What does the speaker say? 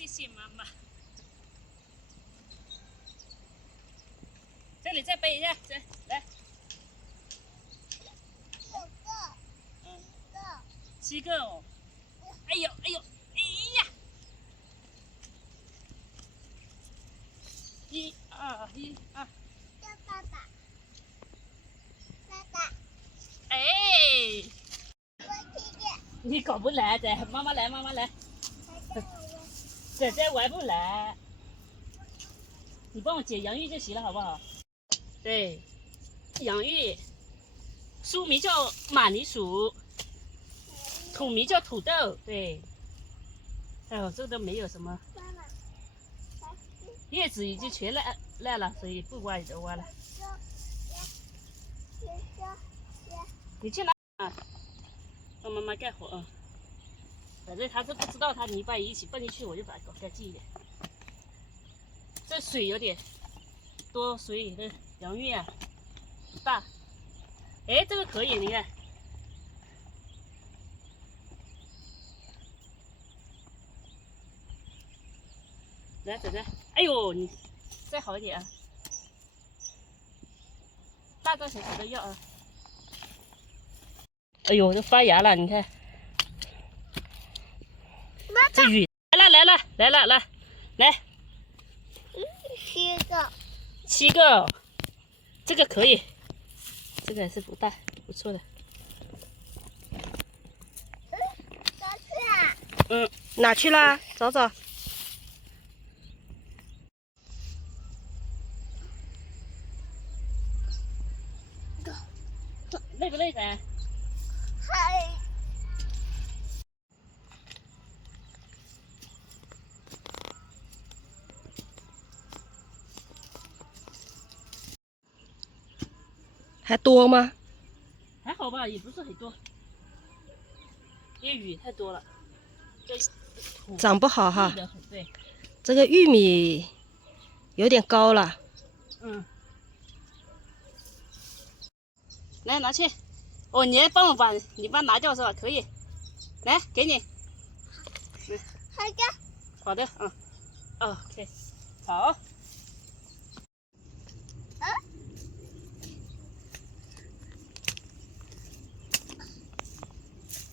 谢谢妈妈。这里再背一下，来来。7个哦。哎呦哎呦哎呀！1、2、1、2。叫爸爸。爸爸。哎。我听见。你搞不来的，妈妈来，妈妈来。仔仔玩不来，你帮我捡洋芋就行了，好不好？对，洋芋，书名叫马铃薯，土名叫土豆。对，哎呦，这个都没有什么。妈妈，叶子已经全烂了，所以不挖也就挖了。你去哪啊？帮妈妈干活啊。反正他是不知道，他泥巴一起放进去，我就把它搞干净一点。这水有点多，所以这洋芋啊不大。哎，这个可以，你看。来，仔仔，哎呦，你再好一点啊！大大小小都要啊！哎呦，都发芽了，你看。这雨来了，来。7个，这个可以，这个还是不大，不错的。哪去啦？找找。累不累噻？还多吗？还好吧，也不是很多，因为雨太多了，这土长不好哈。对，这个玉米有点高了。来拿去。哦，你来帮我把泥巴拿掉是吧？可以，来给你。好的。好的，OK，好。